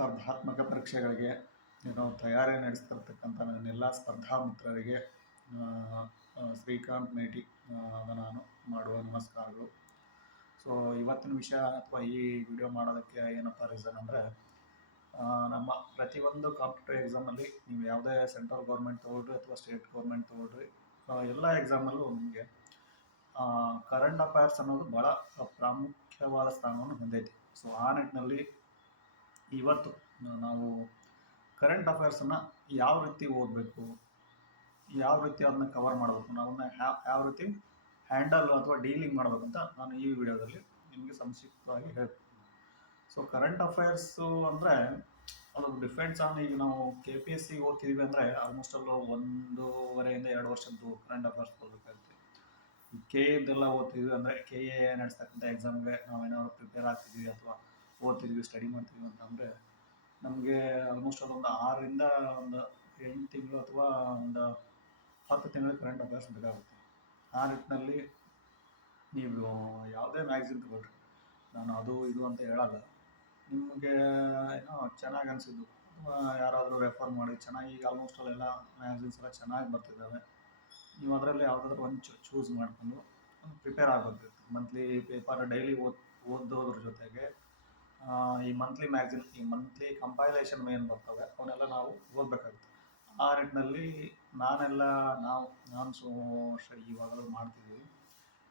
ಸ್ಪರ್ಧಾತ್ಮಕ ಪರೀಕ್ಷೆಗಳಿಗೆ ತಯಾರಿ ನಡೆಸ್ತಿರ್ತಕ್ಕಂಥ ನನ್ನೆಲ್ಲ ಸ್ಪರ್ಧಾ ಮಿತ್ರರಿಗೆ ಆ, ಶ್ರೀಕಾಂತ್ ಮೇಟಿ ನಾನು ಮಾಡುವ ನಮಸ್ಕಾರಗಳು. ಸೊ ಇವತ್ತಿನ ವಿಷಯ ಅಥವಾ ಈ ವಿಡಿಯೋ ಮಾಡೋದಕ್ಕೆ ಏನಪ್ಪ ರೀಸನ್ ಅಂದರೆ, ನಮ್ಮ ಪ್ರತಿಯೊಂದು ಕಾಂಪಿಟೇಟಿವ್ ಎಕ್ಸಾಮಲ್ಲಿ ನೀವು ಯಾವುದೇ ಸೆಂಟ್ರಲ್ ಗೌರ್ಮೆಂಟ್ ತೊಗೊಳ್ರಿ ಅಥವಾ ಸ್ಟೇಟ್ ಗೌರ್ಮೆಂಟ್ ತೊಗೊಳ್ರಿ, ಎಲ್ಲ ಎಕ್ಸಾಮಲ್ಲೂ ನಿಮಗೆ ಕರೆಂಟ್ ಅಫೈರ್ಸ್ ಅನ್ನೋದು ಭಾಳ ಪ್ರಾಮುಖ್ಯವಾದ ಸ್ಥಾನವನ್ನು ಹೊಂದೈತಿ. ಸೊ ಆ ನಿಟ್ಟಿನಲ್ಲಿ ಇವತ್ತು ನಾವು ಕರೆಂಟ್ ಅಫೇರ್ಸನ್ನು ಯಾವ ರೀತಿ ಓದಬೇಕು, ಯಾವ ರೀತಿ ಅದನ್ನ ಕವರ್ ಮಾಡಬೇಕು, ನಾವನ್ನ ಯಾವ ರೀತಿ ಹ್ಯಾಂಡಲ್ ಅಥವಾ ಡೀಲಿಂಗ್ ಮಾಡಬೇಕಂತ ನಾನು ಈ ವಿಡಿಯೋದಲ್ಲಿ ನಿಮಗೆ ಸಂಕ್ಷಿಪ್ತವಾಗಿ ಹೇಳ್ತೀನಿ. ಸೊ ಕರೆಂಟ್ ಅಫೇರ್ಸು ಅಂದರೆ ಅದು ಡಿಫೆಂಡ್ಸ್ ಆನ್, ಈಗ ನಾವು KPSC ಓದ್ತಿದ್ವಿ ಅಂದರೆ ಆಲ್ಮೋಸ್ಟ್ ಅಲ್ಲೂ 1.5 2 ವರ್ಷದ್ದು ಕರೆಂಟ್ ಅಫೇರ್ಸ್ ಓದಬೇಕಾಗುತ್ತೆ. KA ಓದ್ತಿದ್ವಿ ಅಂದರೆ KA ನಡೆಸ್ತಕ್ಕಂಥ ಎಕ್ಸಾಮ್ಗೆ ನಾವೇನಾದ್ರು ಪ್ರಿಪೇರ್ ಆಗ್ತಿದ್ವಿ ಅಥವಾ ಓದ್ತಿದ್ವಿ, ಸ್ಟಡಿ ಮಾಡ್ತಿದ್ವಿ ಅಂತಂದರೆ ನಮಗೆ ಆಲ್ಮೋಸ್ಟ್ ಅದೊಂದು 6ರಿಂದ ಒಂದು 8 ತಿಂಗಳು ಅಥವಾ ಒಂದು 10 ತಿಂಗಳು ಕರೆಂಟ್ ಅಫೇರ್ಸ್ ಬೇಕಾಗುತ್ತೆ. ಆ ನಿಟ್ಟಿನಲ್ಲಿ ನೀವು ಯಾವುದೇ ಮ್ಯಾಗ್ಝಿನ್ ತಗೊಳ್ರಿ, ನಾನು ಅದು ಇದು ಅಂತ ಹೇಳಲ್ಲ, ನಿಮಗೆ ಏನೋ ಚೆನ್ನಾಗಿ ಅನಿಸಿದ್ದು ಅಥವಾ ಯಾರಾದರೂ ರೆಫರ್ ಮಾಡಿ ಚೆನ್ನಾಗಿ, ಈಗ ಆಲ್ಮೋಸ್ಟ್ ಅಲ್ಲೆಲ್ಲ ಮ್ಯಾಗ್ಝಿನ್ಸ್ ಎಲ್ಲ ಚೆನ್ನಾಗಿ ಬರ್ತಿದ್ದಾವೆ. ನೀವು ಅದರಲ್ಲಿ ಯಾವುದಾದ್ರೂ ಒಂದು ಚೂಸ್ ಮಾಡಿಕೊಂಡು ಪ್ರಿಪೇರ್ ಆಗಬೇಕು. ಮಂತ್ಲಿ ಪೇಪರ್ ಡೈಲಿ ಓದೋದ್ರ ಜೊತೆಗೆ ಈ ಮಂತ್ಲಿ ಮ್ಯಾಗ್ಝಿನ್, ಈ ಮಂತ್ಲಿ ಕಂಪೈಲೇಷನ್ ಏನು ಬರ್ತವೆ ಅವನ್ನೆಲ್ಲ ನಾವು ಓದಬೇಕಾಗುತ್ತೆ. ಆ ನಿಟ್ಟಿನಲ್ಲಿ ನಾನು ಇವಾಗಲೂ ಮಾಡ್ತಿದ್ದೀವಿ.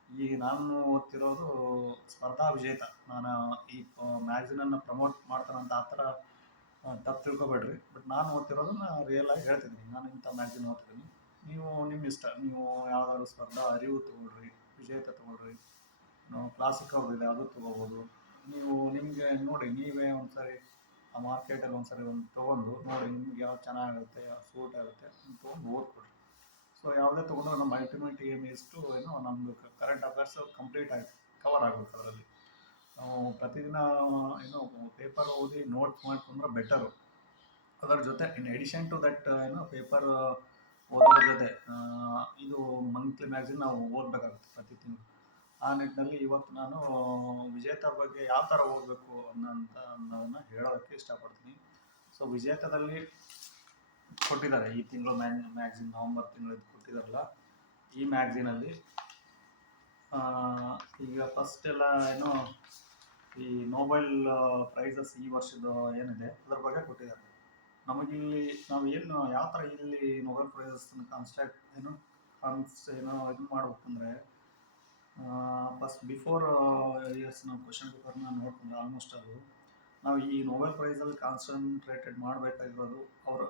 ಈಗ ನಾನು ಓದ್ತಿರೋದು ಸ್ಪರ್ಧಾ ವಿಜೇತ. ನಾನು ಈ ಮ್ಯಾಗ್ಝಿನನ್ನು ಪ್ರಮೋಟ್ ಮಾಡ್ತಾನಂತ ಆ ಥರ ತಪ್ಪು ತಿಳ್ಕೊಬೇಡ್ರಿ. ಬಟ್ ನಾನು ಓದ್ತಿರೋದನ್ನ ರಿಯಲ್ ಆಗಿ ಹೇಳ್ತಿದ್ದೀನಿ. ನಾನು ಇಂಥ ಮ್ಯಾಗ್ಝಿನ್ ಓದ್ತಿದ್ದೀನಿ, ನೀವು ನಿಮ್ಮ ಇಷ್ಟ, ನೀವು ಯಾವುದಾದ್ರು ಸ್ಪರ್ಧಾ ಅರಿವು ತೊಗೊಳ್ರಿ, ವಿಜೇತ ತೊಗೊಳ್ರಿ, ಕ್ಲಾಸಿಕ್ ಅವ್ರದ್ದು ಅದು ತೊಗೋಬೋದು. ನೀವು ನಿಮಗೆ ನೋಡಿ, ನೀವೇ ಒಂದ್ಸರಿ ಆ ಮಾರ್ಕೆಟಲ್ಲಿ ಒಂದ್ಸರಿ ತೊಗೊಂಡು ನೋಡಿ, ನಿಮ್ಗೆ ಯಾವ್ದು ಚೆನ್ನಾಗುತ್ತೆ, ಯಾವ್ದು ಸೂಟ್ ಆಗುತ್ತೆ ಅಂತ ತೊಗೊಂಡು ಓದ್ಕೊಡ್ರಿ. ಸೊ ಯಾವುದೇ ತೊಗೊಂಡು ನಮ್ಮ ಅಲ್ಟಿಮೇಟ್ ಏಮ್ ಇಷ್ಟು ನಮ್ಮದು ಕರೆಂಟ್ ಅಫೇರ್ಸ್ ಕಂಪ್ಲೀಟ್ ಆಗಿ ಕವರ್ ಆಗಬೇಕು. ಅದರಲ್ಲಿ ನಾವು ಪ್ರತಿದಿನ ಪೇಪರ್ ಓದಿ ನೋಟ್ಸ್ ಮಾಡ್ಕೊಂಡ್ರೆ ಬೆಟರು. ಅದರ ಜೊತೆ in addition to that paper ಓದೋದ್ರ ಜೊತೆ ಇದು ಮಂತ್ಲಿ ಮ್ಯಾಗ್ಝಿನ್ ನಾವು ಓದಬೇಕಾಗುತ್ತೆ ಪ್ರತಿ ತಿಂಗಳು. ಆ ನಿಟ್ಟಿನಲ್ಲಿ ಇವತ್ತು ನಾನು ವಿಜೇತ ಬಗ್ಗೆ ಯಾವ ಥರ ಓದಬೇಕು ಅನ್ನೋದನ್ನು ಹೇಳೋದಕ್ಕೆ ಇಷ್ಟಪಡ್ತೀನಿ. ಸೊ ವಿಜೇತದಲ್ಲಿ ಕೊಟ್ಟಿದ್ದಾರೆ ಈ ತಿಂಗಳು ಮ್ಯಾಗ್ಝಿನ್, ನವಂಬರ್ ತಿಂಗಳದ್ದು ಕೊಟ್ಟಿದ್ದಾರಲ್ಲ, ಈ ಮ್ಯಾಗ್ಝಿನಲ್ಲಿ ಈಗ ಫಸ್ಟ್ ಎಲ್ಲ ಈ ನೋಬೆಲ್ ಪ್ರೈಸಸ್ ಈ ವರ್ಷದ ಏನಿದೆ ಅದರ ಬಗ್ಗೆ ಕೊಟ್ಟಿದ್ದಾರೆ. ನಮಗಿಲ್ಲಿ ನಾವು ಯಾವ ಥರ ಇಲ್ಲಿ ನೋಬೆಲ್ ಪ್ರೈಸಸ್ನ ಇದು ಮಾಡ್ಬೇಕಂದ್ರೆ, ಫಸ್ಟ್ ಬಿಫೋರ್ ಇಯರ್ಸ್ ನಾವು ಕ್ವಶನ್ ಪೇಪರ್ನ ನೋಡ್ಕೊಂಡು ಆಲ್ಮೋಸ್ಟ್ ನಾವು ಈ ನೋಬೆಲ್ ಪ್ರೈಸಲ್ಲಿ ಕಾನ್ಸಂಟ್ರೇಟೆಡ್ ಮಾಡಬೇಕಾಗಿರೋದು ಅವರು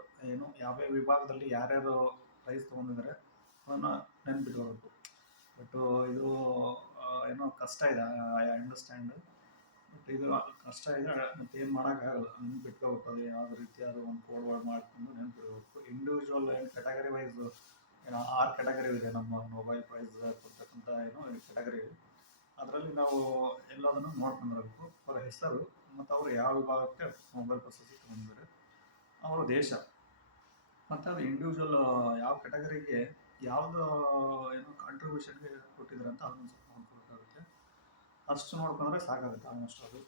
ಯಾವ್ಯಾವ ವಿಭಾಗದಲ್ಲಿ ಯಾರ್ಯಾರು ಪ್ರೈಸ್ ತೊಗೊಂಡಿದ್ದಾರೆ ಅದನ್ನು ನೆನ್ಪಿಟ್ಕೋಬೇಕು. ಬಟ್ ಇದು ಕಷ್ಟ ಇದೆ, ಐ ಅಂಡರ್ಸ್ಟ್ಯಾಂಡ್. ಬಟ್ ಇದು ಕಷ್ಟ ಇದೆ, ಮತ್ತು ಏನು ಮಾಡೋಕ್ಕಾಗಲ್ಲ, ನೆನ್ಪಿಟ್ಕೋಬೇಕು. ಅದು ಯಾವ ರೀತಿ ಅದು ಒಂದು ಕೋಡ್ ವರ್ಡ್ ಮಾಡಿಕೊಂಡು ನೆನ್ಪಿಡ್ಬೇಕು. ಇಂಡಿವಿಜುವಲ್ ಕ್ಯಾಟಗರಿ ವೈಸ್ 6 ಕ್ಯಾಟಗರಿ ಇದೆ ನಮ್ಮ ನೋಬೆಲ್ ಪ್ರೈಸ್ ಕೊಡ್ತಕ್ಕಂಥ ಕ್ಯಾಟಗರಿ. ಅದರಲ್ಲಿ ನಾವು ಎಲ್ಲದನ್ನು ನೋಡ್ಕೊಂಡಿರಬೇಕು, ಅವರ ಹೆಸರು ಮತ್ತು ಅವರು ಯಾವ ವಿಭಾಗಕ್ಕೆ ನೋಬೆಲ್ ಪ್ರಶಸ್ತಿ ತೊಗೊಂಡಿದ್ದಾರೆ, ಅವರ ದೇಶ, ಮತ್ತು ಅದು ಇಂಡಿವಿಜುವಲ್ ಯಾವ ಕ್ಯಾಟಗರಿಗೆ ಯಾವುದು ಕಾಂಟ್ರಿಬ್ಯೂಷನ್ಗೆ ಕೊಟ್ಟಿದ್ದಾರೆ ಅಂತ ಅದನ್ನು ಸ್ವಲ್ಪ ನೋಡ್ಕೊಬೇಕಾಗುತ್ತೆ. ಅಷ್ಟು ನೋಡ್ಕೊಂಡ್ರೆ ಸಾಕಾಗುತ್ತೆ ಆಲ್ಮೋಸ್ಟ್ ಅದು.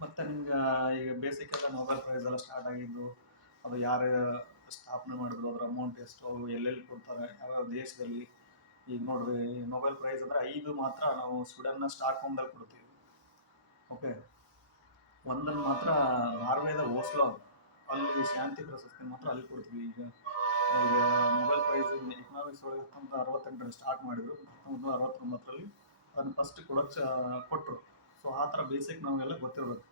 ಮತ್ತು ನಿಮ್ಗೆ ಈಗ ಬೇಸಿಕ್ಕೆಲ್ಲ ನೋಬೆಲ್ ಪ್ರೈಸ್ ಎಲ್ಲ ಸ್ಟಾರ್ಟ್ ಆಗಿದ್ದು, ಅದು ಯಾರು ಸ್ಥಾಪನೆ ಮಾಡಿದ್ರು, ಅದರ ಅಮೌಂಟ್ ಎಷ್ಟು, ಅವರು ಎಲ್ಲೆಲ್ಲಿ ಕೊಡ್ತಾರೆ, ಯಾವ್ಯಾವ ದೇಶದಲ್ಲಿ. ಈಗ ನೋಡ್ರಿ, ನೋಬೆಲ್ ಪ್ರೈಸ್ ಅಂದರೆ 5 ಮಾತ್ರ ನಾವು ಸ್ವೀಡನ್ನ ಸ್ಟಾಕ್ಹೋಮ್ದಲ್ಲಿ ಕೊಡ್ತೀವಿ. ಓಕೆ, ಒಂದನ್ನು ಮಾತ್ರ ನಾರ್ವೇದ ಓಸ್ಲೋ, ಅಲ್ಲಿ ಶಾಂತಿ ಪ್ರಶಸ್ತಿ ಮಾತ್ರ ಅಲ್ಲಿ ಕೊಡ್ತೀವಿ. ಈಗ ನೋಬೆಲ್ ಪ್ರೈಸ್ ಎಕನಾಮಿಕ್ಸ್ ಒಳಗೆ 1968 ಸ್ಟಾರ್ಟ್ ಮಾಡಿದ್ರು, 1969ರಲ್ಲಿ ಅದನ್ನು ಫಸ್ಟ್ ಕೊಟ್ಟರು. ಸೊ ಆ ಥರ ಬೇಸಿಕ್ ನಮಗೆಲ್ಲ ಗೊತ್ತಿರಬೇಕು.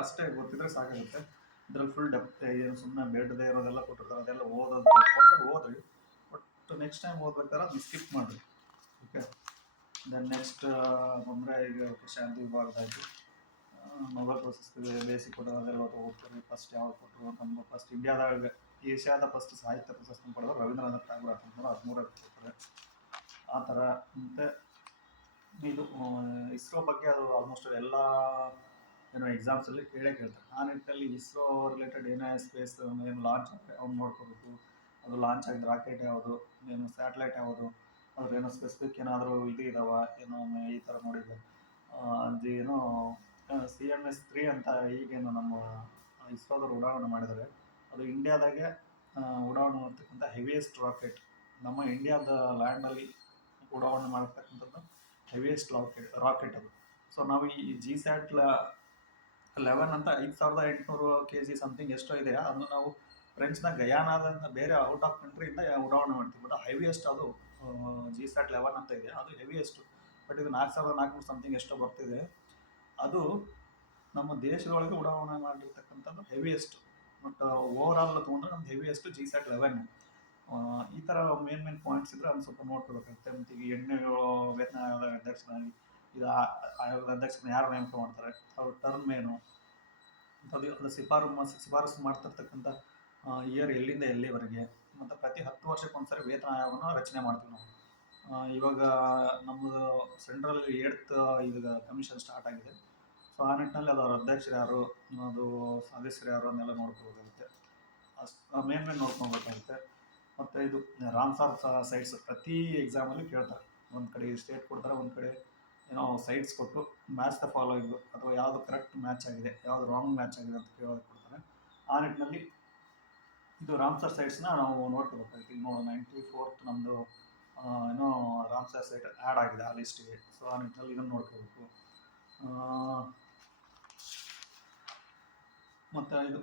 ಅಷ್ಟೇ ಗೊತ್ತಿದ್ರೆ ಸಾಕಾಗುತ್ತೆ. ಇದರಲ್ಲಿ ಫುಲ್ ಡೆಪ್ತ್ ಏನು ಸುಮ್ಮನೆ ಬೇಡದೇ ಇರೋದೆಲ್ಲ ಕೊಟ್ಟಿರ್ತಾರೆ, ಅದೆಲ್ಲ ಒಂದ್ಸರಿ ಓದ್ರಿ. ಬಟ್ ನೆಕ್ಸ್ಟ್ ಟೈಮ್ ಓದ್ಬೇಕಾದ್ರೆ ಅದನ್ನ ಸ್ಕಿಪ್ ಮಾಡಿರಿ. ಓಕೆ, ದೆನ್ ನೆಕ್ಸ್ಟ್ ಬಂದರೆ ಈಗ ಶಾಂತಿ ವಿಭಾಗದಾಯಿತು, ನೋಬೆಲ್ ಪ್ರಶಸ್ತಿ ಬೇಸಿಕ್ ಕೊಟ್ಟರೆ ಅದೆಲ್ಲ ಓದ್ತಾರೆ. ಫಸ್ಟ್ ಯಾವ್ದು ಕೊಟ್ಟರು ನಮ್ಮ ಫಸ್ಟ್ ಏಷ್ಯಾದ ಫಸ್ಟ್ ಸಾಹಿತ್ಯ ಪ್ರಶಸ್ತಿ ಪಡೆದ ರವೀಂದ್ರನಾಥ್ ಠಾಗೂರ್ 1913 ಕೊಡ್ತಾರೆ. ಆ ಥರ. ಮತ್ತು ಇದು ಇಸ್ರೋ ಬಗ್ಗೆ ಅದು ಆಲ್ಮೋಸ್ಟ್ ಎಲ್ಲ ಎಕ್ಸಾಮ್ಸಲ್ಲಿ ಕೇಳ್ತಾರೆ. ಆ ನಿಟ್ಟಿನಲ್ಲಿ ಇಸ್ರೋ ರಿಲೇಟೆಡ್ ಏನೇ ಸ್ಪೇಸ್ ಏನು ಲಾಂಚ್ ಆದರೆ ಅವ್ನು ನೋಡ್ಕೋಬೇಕು. ಅದು ಲಾಂಚ್ ಆಗಿದ್ದು ರಾಕೆಟ್ ಯಾವುದು, ಸ್ಯಾಟಲೈಟ್ ಯಾವುದು, ಅದ್ರ ಸ್ಪೆಸಿಫಿಕ್ ಏನಾದರೂ ಇದಾವ, ಈ ಥರ ನೋಡಿದೆ, ಅದು CMS-3 ಅಂತ ಈಗೇನು ನಮ್ಮ ಇಸ್ರೋದವ್ರು ಉಡಾವಣೆ ಮಾಡಿದ್ದಾರೆ. ಅದು ಇಂಡಿಯಾದಾಗೆ ಉಡಾವಣೆ ಮಾಡ್ತಕ್ಕಂಥ ಹೆವಿಯೆಸ್ಟ್ ರಾಕೆಟ್. ನಮ್ಮ ಇಂಡಿಯಾದ ಲ್ಯಾಂಡಲ್ಲಿ ಉಡಾವಣೆ ಮಾಡ್ತಕ್ಕಂಥದ್ದು ಹೆವಿಯೆಸ್ಟ್ ರಾಕೆಟ್ ಅದು. ಸೊ ನಾವು ಈ GSAT 11 ಅಂತ 5800 kg ಸಮಥಿಂಗ್ ಎಷ್ಟೋ ಇದೆ, ಅದನ್ನು ನಾವು ಫ್ರೆಂಚ್ನ ಗಯಾನಾದಿಂದ ಬೇರೆ ಔಟ್ ಆಫ್ ಕಂಟ್ರಿಯಿಂದ ಉಡಾವಣೆ ಮಾಡ್ತೀವಿ. ಬಟ್ ಹೆವಿಯೆಸ್ಟ್ ಅದು GSAT 11 ಅಂತ ಇದೆ, ಅದು ಹೆವಿಯೆಸ್ಟ್. ಬಟ್ ಇದು 4400 ಸಮಥಿಂಗ್ ಎಷ್ಟೋ ಬರ್ತಿದೆ. ಅದು ನಮ್ಮ ದೇಶದೊಳಗೆ ಉಡಾವಣೆ ಮಾಡಿರ್ತಕ್ಕಂಥದ್ದು ಹೆವಿಯೆಸ್ಟ್. ಬಟ್ ಓವರ್ ಆಲ್ ತೊಗೊಂಡ್ರೆ ನಮ್ದು ಹೆವಿಯೆಸ್ಟ್ GSAT 11. ಈ ಥರ ಮೇನ್ ಪಾಯಿಂಟ್ಸ್ ಇದ್ರೆ ಅದನ್ನು ಸ್ವಲ್ಪ ನೋಡ್ಕೋಬೇಕಾಗುತ್ತೆ. ಮತ್ತು ಈಗ ಎಣ್ಣೆಗಳು ವೇತನ ಆಯೋಗದ ಅಧ್ಯಕ್ಷರಾಗಿ ಇದು ಆಯೋಗದ ಅಧ್ಯಕ್ಷರನ್ನ ಯಾರು ನೇಮಕ ಮಾಡ್ತಾರೆ, ಅವ್ರ ಟರ್ಮ್ ಏನು ಅಂಥದ್ದು, ಅದು ಶಿಫಾರಸು ಮಾಡ್ತಿರ್ತಕ್ಕಂಥ ಇಯರ್ ಎಲ್ಲಿಂದ ಎಲ್ಲಿವರೆಗೆ, ಮತ್ತು ಪ್ರತಿ 10 ವರ್ಷಕ್ಕೊಂದ್ಸರಿ ವೇತನ ಆಯೋಗನ ರಚನೆ ಮಾಡ್ತೀವಿ ನಾವು. ಇವಾಗ ನಮ್ಮದು ಸೆಂಟ್ರಲ್ 8th ಈಗ ಕಮಿಷನ್ ಸ್ಟಾರ್ಟ್ ಆಗಿದೆ. ಸೊ ಆ ನಿಟ್ಟಿನಲ್ಲಿ ಅದು ಅವ್ರ ಅಧ್ಯಕ್ಷರು ಯಾರು, ಅದು ಸದಸ್ಯರು ಯಾರು ಅನ್ನೆಲ್ಲ ನೋಡ್ಕೋಬೇಕಾಗುತ್ತೆ. ಅಷ್ಟು ಮೇನ್ ನೋಡ್ಕೊಬೇಕಾಗುತ್ತೆ. ಮತ್ತು ಇದು ರಾಮ್ಸಾರ್ ಸೈಟ್ಸ್ ಪ್ರತಿ ಎಕ್ಸಾಮಲ್ಲಿ ಕೇಳ್ತಾರೆ. ಒಂದು ಕಡೆ ಸ್ಟೇಟ್ ಕೊಡ್ತಾರೆ, ಒಂದು ಕಡೆ ಏನೋ ಸೈಟ್ಸ್ ಕೊಟ್ಟು ಮ್ಯಾಚ್ ದ ಫಾಲೋಯಿಂಗು ಅಥವಾ ಯಾವುದು ಕರೆಕ್ಟ್ ಮ್ಯಾಚ್ ಆಗಿದೆ, ಯಾವುದು ರಾಂಗ್ ಮ್ಯಾಚ್ ಆಗಿದೆ ಅಂತ ಕೇಳೋದು ಕೊಡ್ತಾರೆ. ಆ ನಿಟ್ಟಿನಲ್ಲಿ ಇದು ರಾಮ್ಸರ್ ಸೈಟ್ಸ್ನ ನಾವು ನೋಡ್ಕೋಬೇಕಾಗುತ್ತೆ. ಈಗ 94th ನಮ್ಮದು ಏನೋ ರಾಮ್ಸರ್ ಸೈಟ್ ಆ್ಯಡ್ ಆಗಿದೆ ಆ ಲಿಸ್ಟಿಗೆ. ಸೊ ಆ ನಿಟ್ಟಿನಲ್ಲಿ ಇದನ್ನು ನೋಡ್ಕೋಬೇಕು. ಮತ್ತು ಇದು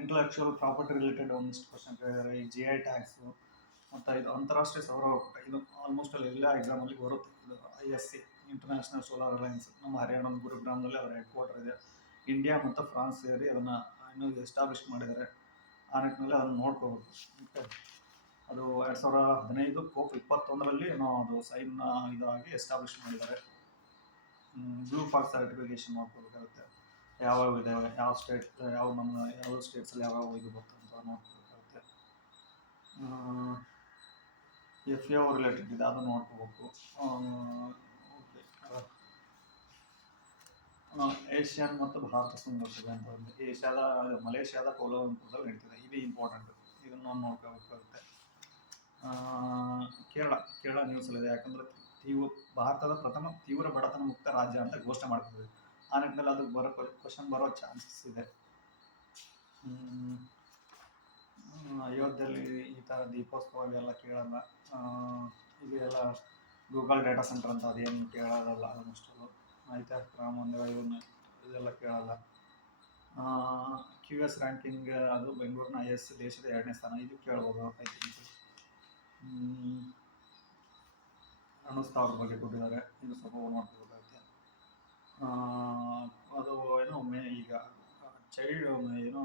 ಇಂಟಲೆಕ್ಚುವಲ್ ಪ್ರಾಪರ್ಟಿ ರಿಲೇಟೆಡ್ ಒಂದಿಷ್ಟು ಕ್ವಶನ್ ಕೇಳಿದ್ದಾರೆ. ಈ GI ಟ್ಯಾಕ್ಸು ಮತ್ತು ಇದು ಅಂತಾರಾಷ್ಟ್ರೀಯ ಸೌರ ಒಕ್ಕೂಟ, ಇದು ಆಲ್ಮೋಸ್ಟ್ ಅಲ್ಲಿ ಎಲ್ಲ ಎಕ್ಸಾಮಲ್ಲಿ ಬರುತ್ತೆ. ಇದು ISC ಇಂಟರ್ನ್ಯಾಷನಲ್ ಸೋಲಾರ್ ಅಲೈನ್ಸ್ ನಮ್ಮ ಹರಿಯಾಣದ ಗುರುಗ್ರಾಮದಲ್ಲಿ ಅದರ ಹೆಡ್ ಕ್ವಾರ್ಟರ್ ಇದೆ. ಇಂಡಿಯಾ ಮತ್ತು ಫ್ರಾನ್ಸ್ ಸೇರಿ ಅದನ್ನು ಇನ್ನೂ ಎಸ್ಟಾಬ್ಲಿಷ್ ಮಾಡಿದ್ದಾರೆ. ಆ ನಿಟ್ಟಿನಲ್ಲಿ ಅದನ್ನು ನೋಡ್ಕೋಬೇಕು. ಮತ್ತು ಅದು 2015 COP 21ರಲ್ಲಿ ಏನೋ ಅದು ಸೈನ್ ಇದಾಗಿ ಎಸ್ಟಾಬ್ಲಿಷ್ ಮಾಡಿದ್ದಾರೆ. ಬ್ಲೂ ಪಾರ್ಕ್ ಸರ್ಟಿಫಿಕೇಷನ್ ನೋಡ್ಕೋಬೇಕಾಗುತ್ತೆ. ಯಾವ್ಯಾವ ಇದಾವೆ, ಯಾವ ಸ್ಟೇಟ್ ಯಾವ ಸ್ಟೇಟ್ಸಲ್ಲಿ ಯಾವ್ಯಾವ ಇದು ಬರ್ತಂತ ನೋಡ್ಕೋಬೇಕಾಗುತ್ತೆ. FAO ರಿಲೇಟೆಡ್ ಇದೆ, ಅದು ನೋಡ್ಕೋಬೇಕು. ಏಷ್ಯನ್ ಮತ್ತು ಭಾರತ ಶೃಂಗಸಭೆ ಅಂತ ಒಂದು ಮಲೇಷ್ಯಾದ ಕೌಲಾಲಂಪುರದಲ್ಲಿ ನಡೀತಿದೆ. ಇದು ಇಂಪಾರ್ಟೆಂಟ್, ಇದನ್ನು ನಾವು ನೋಡ್ಕೋಬೇಕಾಗುತ್ತೆ. ಕೇರಳ ನ್ಯೂಸಲ್ಲಿದೆ. ಯಾಕಂದರೆ ಭಾರತದ ಪ್ರಥಮ ತೀವ್ರ ಬಡತನ ಮುಕ್ತ ರಾಜ್ಯ ಅಂತ ಘೋಷಣೆ ಮಾಡ್ತಿದೆ. ಆ ನಿಟ್ಟಿನಲ್ಲಿ ಅದು ಕ್ವಶನ್ ಬರೋ ಚಾನ್ಸಸ್ ಇದೆ. ಅಯೋಧ್ಯೆಯಲ್ಲಿ ಈ ಥರ ದೀಪೋತ್ಸವ ಇವೆಲ್ಲ ಕೇಳಲ್ಲ. ಇದೆಲ್ಲ ಗೂಗಲ್ ಡೇಟಾ ಸೆಂಟರ್ ಅಂತ ಅದೇನು ಕೇಳೋದಲ್ಲ ಆಲ್ಮೋಸ್ಟ್. ಅದು ಐತಿಹಾಸಿಕ ರಾಮ ಮಂದಿರ ಇದೆಲ್ಲ ಕೇಳಲ್ಲ. QS ರ್ಯಾಂಕಿಂಗ್ ಅದು ಬೆಂಗಳೂರಿನ IS ದೇಶದ 2ನೇ ಸ್ಥಾನ, ಇದು ಕೇಳ್ಬೋದು ಐ ಥಿಂಕ್. ಅಣುಸ್ಥಾವರದ ಬಗ್ಗೆ ಕೊಟ್ಟಿದ್ದಾರೆ, ಇದು ಸ್ವಲ್ಪ ನೋಡ್ಕೋಬೇಕಾಗುತ್ತೆ. ಅದು ಏನೋ ಈಗ ಚೈಲ್ಡ್ ಏನೋ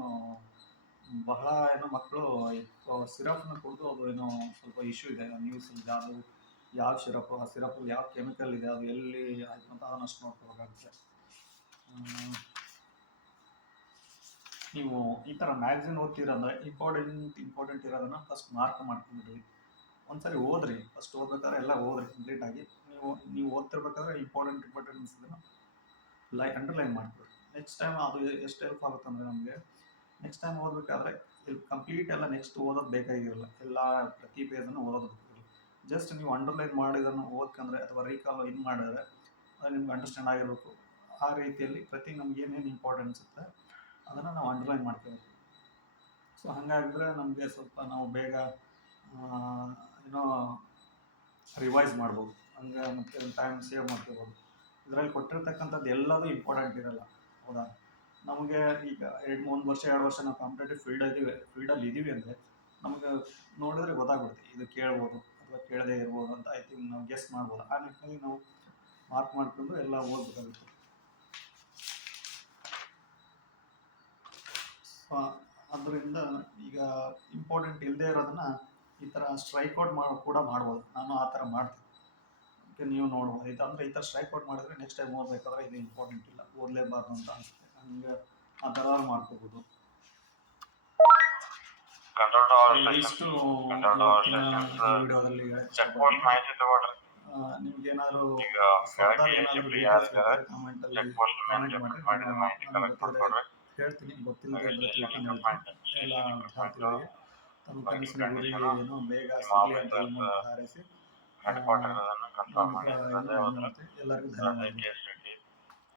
ಬಹಳ ಏನೋ ಮಕ್ಕಳು ಸಿರಪ್ನ ಕುಡಿದು ಅದು ಏನೋ ಸ್ವಲ್ಪ ಇಶ್ಯೂ ಇದೆ ನ್ಯೂಸಲ್ಲಿ. ಅದು ಯಾವ ಸಿರಪ್, ಆ ಸಿರಪಲ್ಲಿ ಯಾವ ಕೆಮಿಕಲ್ ಇದೆ, ಅದು ಎಲ್ಲಿ ಆಯ್ತು ಅಂತ ಅದನ್ನಷ್ಟು ನೋಡ್ಕೋಬೇಕಾಗುತ್ತೆ. ನೀವು ಈ ಥರ ಮ್ಯಾಗ್ಝಿನ್ ಓದ್ತೀರಂದರೆ ಇಂಪಾರ್ಟೆಂಟ್ ಇರೋದನ್ನು ಫಸ್ಟ್ ಮಾರ್ಕ್ ಮಾಡ್ಕೊಂಡ್ಬಿಡ್ರಿ. ಒಂದ್ಸರಿ ಓದ್ರಿ, ಫಸ್ಟ್ ಓದ್ಬೇಕಾದ್ರೆ ಎಲ್ಲ ಓದ್ರಿ ಕಂಪ್ಲೀಟಾಗಿ. ನೀವು ಓದ್ತಿರ್ಬೇಕಾದ್ರೆ ಇಂಪಾರ್ಟೆಂಟ್ ಇದನ್ನು ಅಂಡರ್ಲೈನ್ ಮಾಡ್ಕೊಡ್ರಿ. ನೆಕ್ಸ್ಟ್ ಟೈಮ್ ಅದು ಎಷ್ಟು ಹೆಲ್ಪ್ ಆಗುತ್ತೆ ಅಂದರೆ ನಮಗೆ ನೆಕ್ಸ್ಟ್ ಟೈಮ್ ಓದಬೇಕಾದ್ರೆ ಇಲ್ಲಿ ಕಂಪ್ಲೀಟ್ ಎಲ್ಲ ನೆಕ್ಸ್ಟ್ ಓದೋದು ಬೇಕಾಗಿರಲ್ಲ. ಎಲ್ಲ ಪ್ರತಿ ಪೇಜನ್ನು ಓದೋದು ಬೇಕಾಗಿರಲ್ಲ. ಜಸ್ಟ್ ನೀವು ಅಂಡರ್ಲೈನ್ ಮಾಡಿದನ್ನು ಓದ್ಕೊಂಡ್ರೆ ಅಥವಾ ರೀಕಾಲ್ ಮಾಡಿದ್ರೆ ಅದು ನಿಮ್ಗೆ ಅಂಡರ್ಸ್ಟ್ಯಾಂಡ್ ಆಗಿರಬೇಕು. ಆ ರೀತಿಯಲ್ಲಿ ಪ್ರತಿ ನಮ್ಗೆ ಏನೇನು ಇಂಪಾರ್ಟೆನ್ಸ್ ಇರುತ್ತೆ ಅದನ್ನು ನಾವು ಅಂಡರ್ಲೈನ್ ಮಾಡ್ಕೋಬೇಕು. ಸೊ ಹಾಗಾಗಿದ್ರೆ ನಮಗೆ ಸ್ವಲ್ಪ ನಾವು ಬೇಗ ಏನೋ ರಿವೈಸ್ ಮಾಡ್ಬೋದು. ಹಂಗೆ ಮತ್ತು ಟೈಮ್ ಸೇವ್ ಮಾಡ್ಕೋಬೋದು. ಇದರಲ್ಲಿ ಕೊಟ್ಟಿರ್ತಕ್ಕಂಥದ್ದು ಎಲ್ಲದೂ ಇಂಪಾರ್ಟೆಂಟ್ ಇರಲ್ಲ, ಹೌದಾ? ನಮಗೆ ಈಗ 1 ವರ್ಷ 2 ವರ್ಷ ನಾವು ಕಾಂಪಿಟೇಟಿವ್ ಫೀಲ್ಡಲ್ಲಿ ಇದ್ದೀವಿ ಅಂದರೆ ನಮಗೆ ನೋಡಿದ್ರೆ ಗೊತ್ತಾಗ್ಬಿಡುತ್ತೆ, ಇದು ಕೇಳ್ಬೋದು ಅಥವಾ ಕೇಳದೇ ಇರ್ಬೋದು ಅಂತ ಐ ಥಿಂಕ್ ನಾವು ಗೆಸ್ ಮಾಡ್ಬೋದು. ಆ ನಿಟ್ಟಿನಲ್ಲಿ ನಾವು ಮಾರ್ಕ್ ಮಾಡ್ಕೊಂಡು ಎಲ್ಲ ಓದಬೇಕಾಗುತ್ತೆ. ಅದರಿಂದ ಈಗ ಇಂಪಾರ್ಟೆಂಟ್ ಇಲ್ಲದೆ ಇರೋದನ್ನು ಈ ಥರ ಸ್ಟ್ರೈಕ್ಔಟ್ ಕೂಡ ಮಾಡ್ಬೋದು. ನಾನು ಆ ಥರ ಮಾಡ್ತೀನಿ. ಅದಕ್ಕೆ ನೀವು ನೋಡ್ಬೋದು. ಇದಂದರೆ ಈ ಥರ ಸ್ಟ್ರೈಕ್ಔಟ್ ಮಾಡಿದ್ರೆ ನೆಕ್ಸ್ಟ್ ಟೈಮ್ ಓದಬೇಕಾದ್ರೆ ಇದು ಇಂಪಾರ್ಟೆಂಟ್ ಇಲ್ಲ, ಓದಲೇಬಾರ್ದು ಅಂತ ಅನಿಸುತ್ತೆ. ಹಂಗೆ ಆ ಥರ ಮಾಡ್ಕೋಬೋದು. ಇಷ್ಟು ವಿಡಿಯೋದಲ್ಲಿ ನಿಮ್ಗೇನಾದರೂ ಹೇಳ್ತೀನಿ. ಗೊತ್ತಿಲ್ಲದೆ ಎಲ್ಲ ವಿದ್ಯಾರ್ಥಿಗಳಿಗೆ ತಮ್ಮ ಕನಸಿನ ಗುರಿ ಏನು ಬೇಗ ಸಿಗಲಿ ಅಂತ ಹಾರೈಸಿ ಎಲ್ಲರಿಗೂ ಧನ್ಯವಾದ.